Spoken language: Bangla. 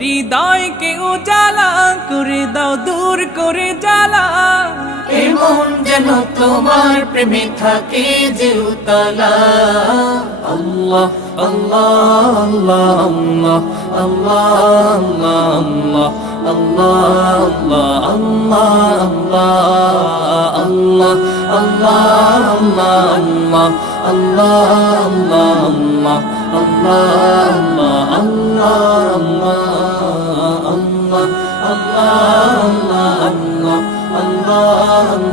হৃদয়কে উজালা করে দাও, দূর করে জ্বালা। এমন যেন তোমার প্রেমে থাকে যে উতলা। আল্লাহ আল্লাহ আল্লাহ আল্লাহ আল্লাহ আল্লাহ আল্লাহ আল্লাহ আল্লাহ আল্লাহ আল্লাহ আল্লাহ আল্লাহ আল্লাহ আল্লাহ আল্লাহ আল্লাহ আল্লাহ